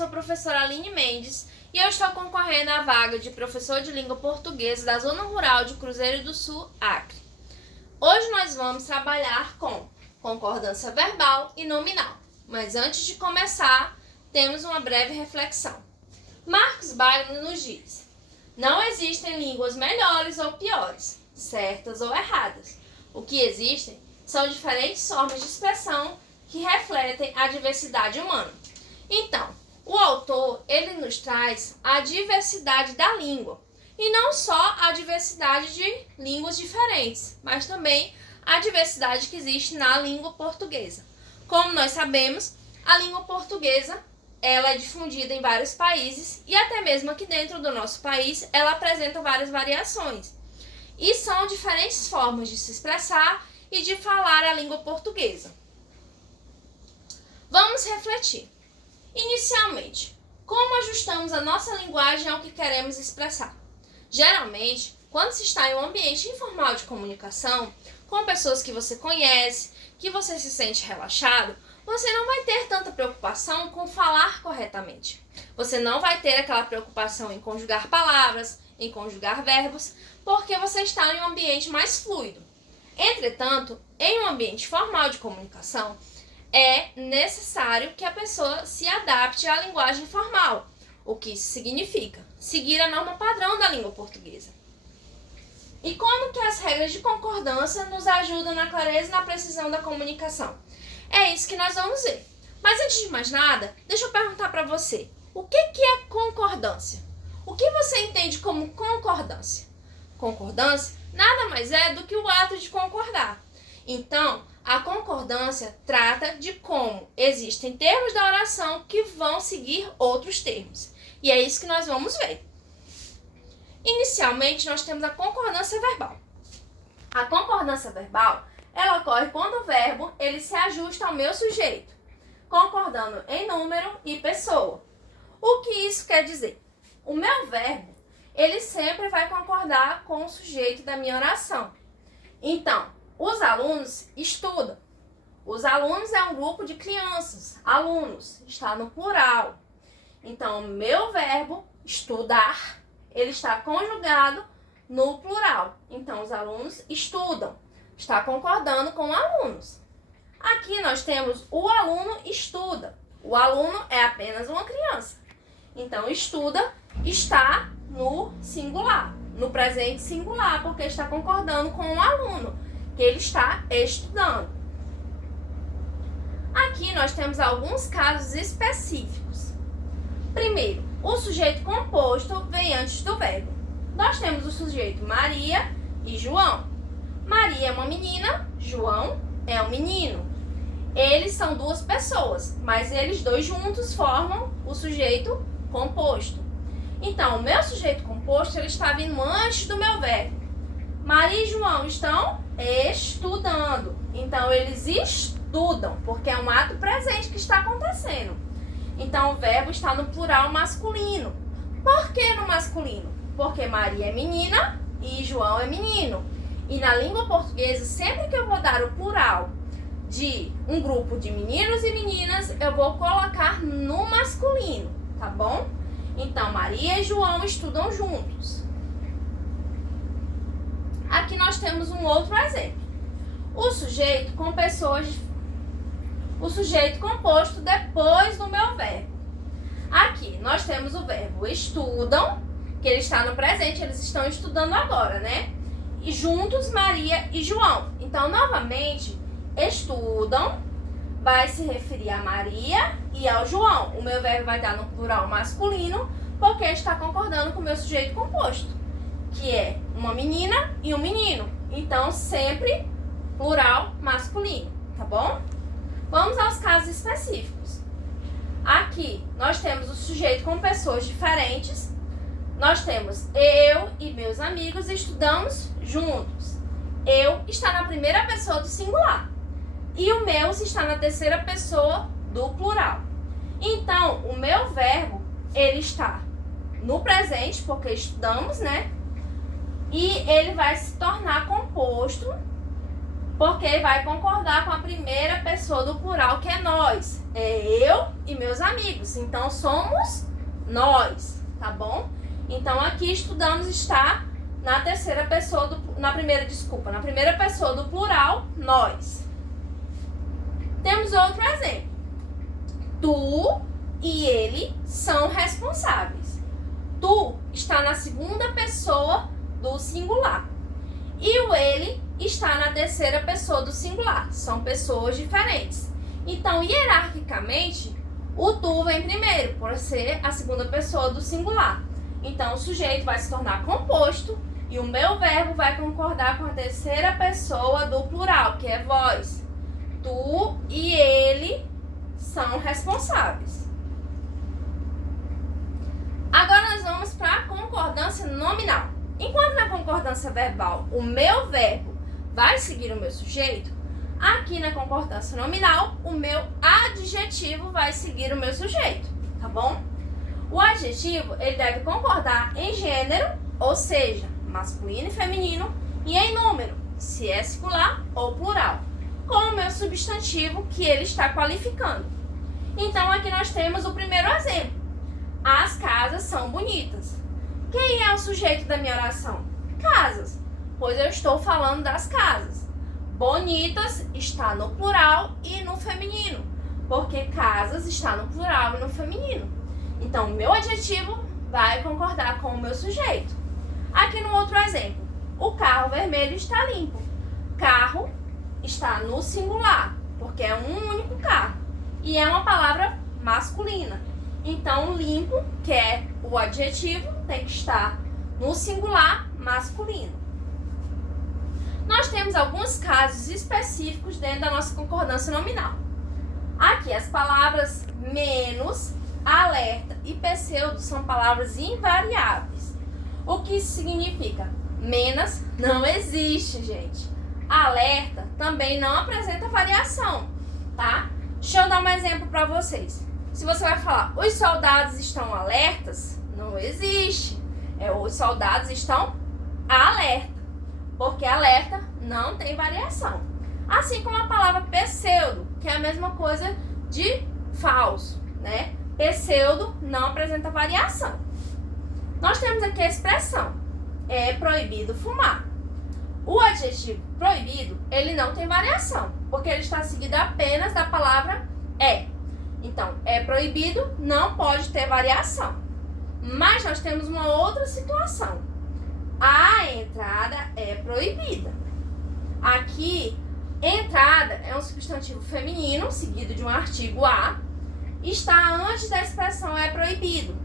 sou a professora Aline Mendes e eu estou concorrendo à vaga de professor de língua portuguesa da Zona Rural de Cruzeiro do Sul, Acre. Hoje nós vamos trabalhar com concordância verbal e nominal, mas antes de começar, temos uma breve reflexão. Marcos Wagner nos diz: não existem línguas melhores ou piores, certas ou erradas. O que existem são diferentes formas de expressão que refletem a diversidade humana. Então, o autor, ele nos traz a diversidade da língua, e não só a diversidade de línguas diferentes, mas também a diversidade que existe na língua portuguesa. Como nós sabemos, a língua portuguesa ela é difundida em vários países e até mesmo aqui dentro do nosso país ela apresenta várias variações. E são diferentes formas de se expressar e de falar a língua portuguesa. Vamos refletir. Inicialmente, como ajustamos a nossa linguagem ao que queremos expressar? Geralmente, quando se está em um ambiente informal de comunicação, com pessoas que você conhece, que você se sente relaxado, você não vai ter tanta preocupação com falar corretamente. Você não vai ter aquela preocupação em conjugar palavras, em conjugar verbos, porque você está em um ambiente mais fluido. Entretanto, em um ambiente formal de comunicação, é necessário que a pessoa se adapte à linguagem formal. O que isso significa? Seguir a norma padrão da língua portuguesa. E como que as regras de concordância nos ajudam na clareza e na precisão da comunicação? É isso que nós vamos ver. Mas antes de mais nada, deixa eu perguntar para você, o que é concordância? O que você entende como concordância? Concordância nada mais é do que o ato de concordar. Então, a concordância trata de como existem termos da oração que vão seguir outros termos. E é isso que nós vamos ver. Inicialmente, nós temos a concordância verbal. A concordância verbal, ela ocorre quando o verbo ele se ajusta ao meu sujeito, concordando em número e pessoa. O que isso quer dizer? O meu verbo, ele sempre vai concordar com o sujeito da minha oração. Então, os alunos estudam. Os alunos é um grupo de crianças, alunos, está no plural. Então, meu verbo, estudar, ele está conjugado no plural. Então, os alunos estudam, está concordando com alunos. Aqui nós temos o aluno estuda. O aluno é apenas uma criança. Então, estuda está no singular, no presente singular, porque está concordando com o aluno, que ele está estudando. Aqui nós temos alguns casos específicos. Primeiro, o sujeito composto vem antes do verbo. Nós temos o sujeito Maria e João. Maria é uma menina, João é um menino. Eles são duas pessoas, mas eles dois juntos formam o sujeito composto. Então, o meu sujeito composto ele está vindo antes do meu verbo. Maria e João estão estudando. Então, eles estudam, porque é um ato presente que está acontecendo. Então, o verbo está no plural masculino. Por que no masculino? Porque Maria é menina e João é menino. E na língua portuguesa, sempre que eu vou dar o plural de um grupo de meninos e meninas, eu vou colocar no masculino, tá bom? Então, Maria e João estudam juntos. Aqui nós temos um outro exemplo. O sujeito com pessoas... O sujeito composto depois do meu verbo. Aqui nós temos o verbo estudam, que ele está no presente, eles estão estudando agora, né? E juntos Maria e João. Então, novamente, estudam vai se referir a Maria e ao João. O meu verbo vai estar no plural masculino, porque está concordando com o meu sujeito composto, que é uma menina e um menino. Então, sempre plural masculino, tá bom? Vamos aos casos específicos. Aqui, nós temos o sujeito com pessoas diferentes. Nós temos eu e meus amigos estudamos juntos. Eu está na primeira pessoa do singular. E o meus está na terceira pessoa do plural. Então, o meu verbo, ele está no presente, porque estudamos, né? E ele vai se tornar composto Porque vai concordar com a primeira pessoa do plural, que é nós. É eu e meus amigos. Então, somos nós, tá bom? Então, aqui estudamos estar na terceira pessoa na primeira pessoa do plural, nós. Temos outro exemplo. Tu e ele são responsáveis. Tu está na segunda pessoa do singular. E o ele está na terceira pessoa do singular. São pessoas diferentes. Então, hierarquicamente, o tu vem primeiro, por ser a segunda pessoa do singular. Então, o sujeito vai se tornar composto e o meu verbo vai concordar com a terceira pessoa do plural, que é vós. Tu e ele são responsáveis. Agora nós vamos para a concordância nominal. Enquanto na concordância verbal o meu verbo vai seguir o meu sujeito, aqui na concordância nominal o meu adjetivo vai seguir o meu sujeito, tá bom? O adjetivo ele deve concordar em gênero, ou seja, masculino e feminino, e em número, se é singular ou plural, com o meu substantivo que ele está qualificando. Então aqui nós temos o primeiro exemplo. As casas são bonitas. Quem é o sujeito da minha oração? Casas, pois eu estou falando das casas. Bonitas está no plural e no feminino, porque casas está no plural e no feminino. Então, o meu adjetivo vai concordar com o meu sujeito. Aqui no outro exemplo, o carro vermelho está limpo. Carro está no singular, porque é um único carro. E é uma palavra masculina. Então, limpo, que é o adjetivo, tem que estar no singular masculino. Nós temos alguns casos específicos dentro da nossa concordância nominal. Aqui, as palavras menos, alerta e pseudo são palavras invariáveis. O que isso significa? Menos não existe, gente. Alerta também não apresenta variação, tá? Deixa eu dar um exemplo para vocês. Se você vai falar, os soldados estão alertas, não existe. Os soldados estão alerta, porque alerta não tem variação. Assim como a palavra pseudo, que é a mesma coisa de falso, né? Pseudo não apresenta variação. Nós temos aqui a expressão, é proibido fumar. O adjetivo proibido, ele não tem variação, porque ele está seguido apenas da palavra é. Então, é proibido, não pode ter variação. Mas nós temos uma outra situação. A entrada é proibida. Aqui, entrada é um substantivo feminino, seguido de um artigo a, está antes da expressão é proibido.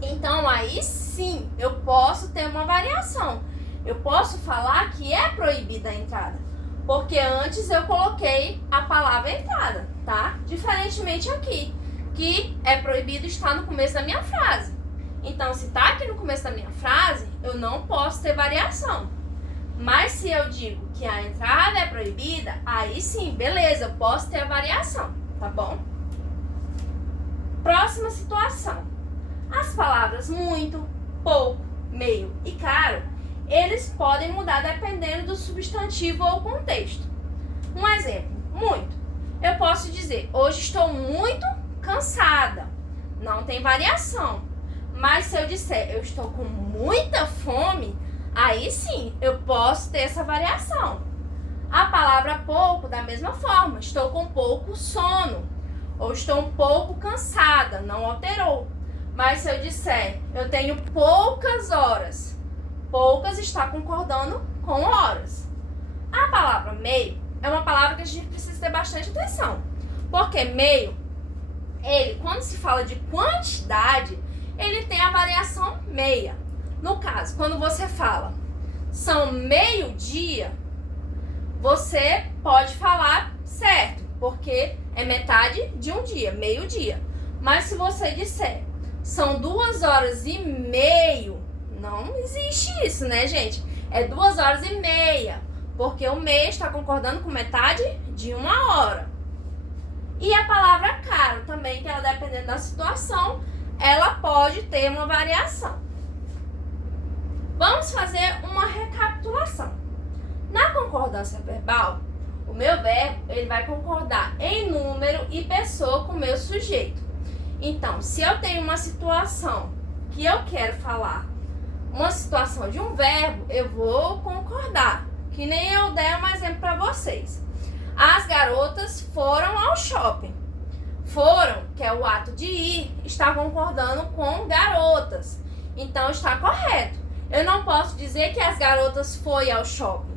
Então, aí sim, eu posso ter uma variação. Eu posso falar que é proibida a entrada, porque antes eu coloquei a palavra entrada, tá? Diferentemente aqui, que é proibido estar no começo da minha frase. Então, se tá aqui no começo da minha frase, eu não posso ter variação. Mas se eu digo que a entrada é proibida, aí sim, beleza, eu posso ter a variação, tá bom? Próxima situação. As palavras muito, pouco, meio e caro, eles podem mudar dependendo do substantivo ou contexto. Um exemplo, muito. Eu posso dizer, hoje estou muito cansada. Não tem variação. Mas se eu disser, eu estou com muita fome, aí sim, eu posso ter essa variação. A palavra pouco, da mesma forma, estou com pouco sono. Ou estou um pouco cansada, não alterou. Mas se eu disser, eu tenho poucas horas, poucas está concordando com horas. A palavra meio é uma palavra que a gente precisa ter bastante atenção. Porque meio, ele, quando se fala de quantidade, ele tem a variação meia. No caso, quando você fala, são meio-dia, você pode falar certo, porque é metade de um dia, meio-dia. Mas se você disser, são 2h30, não existe isso, né, gente? É 2h30, porque o meio está concordando com metade de 1 hora. E a palavra caro também, que ela dependendo da situação, ela pode ter uma variação. Vamos fazer uma recapitulação. Na concordância verbal, O meu verbo, ele vai concordar em número e pessoa com o meu sujeito. Então, se eu tenho uma situação que eu quero falar, uma situação de um verbo, eu vou concordar. Que nem eu dei um exemplo para vocês. As garotas foram ao shopping. Foram, que é o ato de ir, está concordando com garotas. Então, está correto. Eu não posso dizer que as garotas foram ao shopping.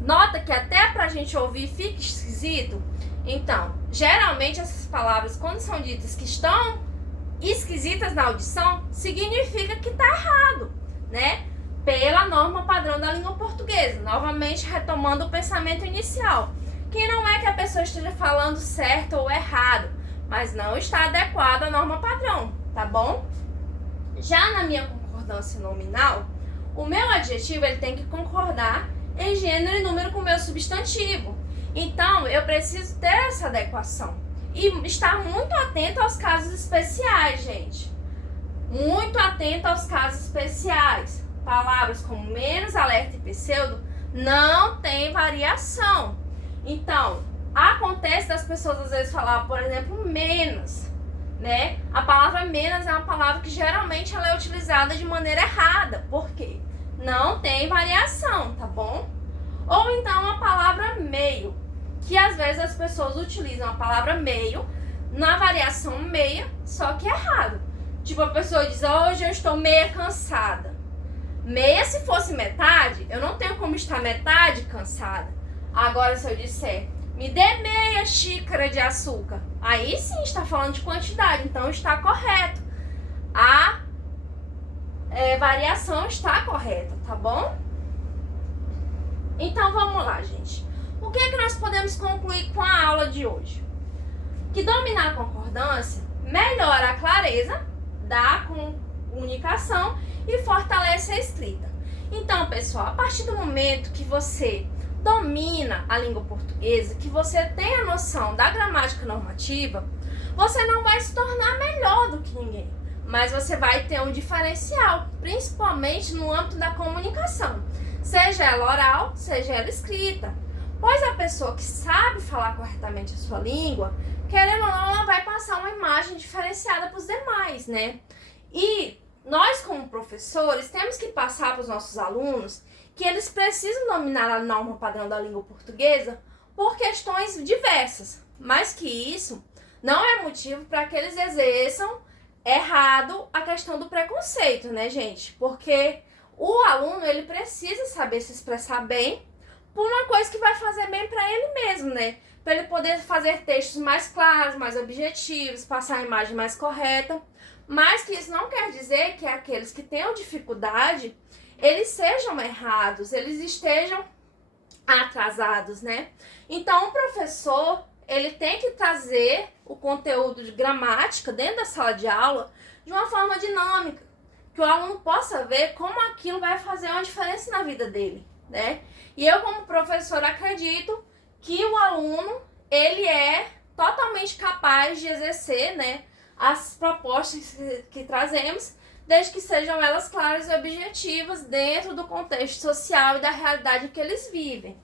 Nota que até pra gente ouvir fica esquisito. Então, geralmente essas palavras, quando são ditas que estão esquisitas na audição, significa que tá errado, né? Pela norma padrão da língua portuguesa. Novamente, retomando o pensamento inicial. Que não é que a pessoa esteja falando certo ou errado, mas não está adequado à norma padrão, tá bom? Já na minha concordância nominal, o meu adjetivo ele tem que concordar em gênero e número com o meu substantivo. Então, eu preciso ter essa adequação. E estar muito atento aos casos especiais, gente. Muito atento aos casos especiais. Palavras como menos, alerta e pseudo não tem variação. Então, acontece das pessoas às vezes falar, por exemplo, menos, né? A palavra menos é uma palavra que geralmente ela é utilizada de maneira errada. Por quê? Não tem variação, tá bom? Ou então a palavra meio, que às vezes as pessoas utilizam a palavra meio na variação meia, só que errado. Tipo, a pessoa diz, hoje eu estou meia cansada. Meia, se fosse metade, eu não tenho como estar metade cansada. Agora, se eu disser, me dê meia xícara de açúcar, aí sim está falando de quantidade, então está correto. A variação está correta, tá bom? Então vamos lá, gente. O que é que nós podemos concluir com a aula de hoje? Que dominar a concordância melhora a clareza da comunicação e fortalece a escrita. Então, pessoal, a partir do momento que você domina a língua portuguesa, que você tem a noção da gramática normativa, você não vai se tornar melhor do que ninguém, mas você vai ter um diferencial, principalmente no âmbito da comunicação, seja ela oral, seja ela escrita. Pois a pessoa que sabe falar corretamente a sua língua, querendo ou não, ela vai passar uma imagem diferenciada para os demais, né? E nós, como professores, temos que passar para os nossos alunos que eles precisam dominar a norma padrão da língua portuguesa por questões diversas, mas que isso não é motivo para que eles exerçam errado a questão do preconceito, né, gente? Porque o aluno, ele precisa saber se expressar bem por uma coisa que vai fazer bem para ele mesmo, né? Para ele poder fazer textos mais claros, mais objetivos, passar a imagem mais correta. Mas que isso não quer dizer que aqueles que tenham dificuldade, eles sejam errados, eles estejam atrasados, né? Então, o professor, ele tem que trazer o conteúdo de gramática dentro da sala de aula de uma forma dinâmica, que o aluno possa ver como aquilo vai fazer uma diferença na vida dele, né? E eu, como professora, acredito que o aluno, ele é totalmente capaz de exercer, né, as propostas que trazemos, desde que sejam elas claras e objetivas dentro do contexto social e da realidade que eles vivem.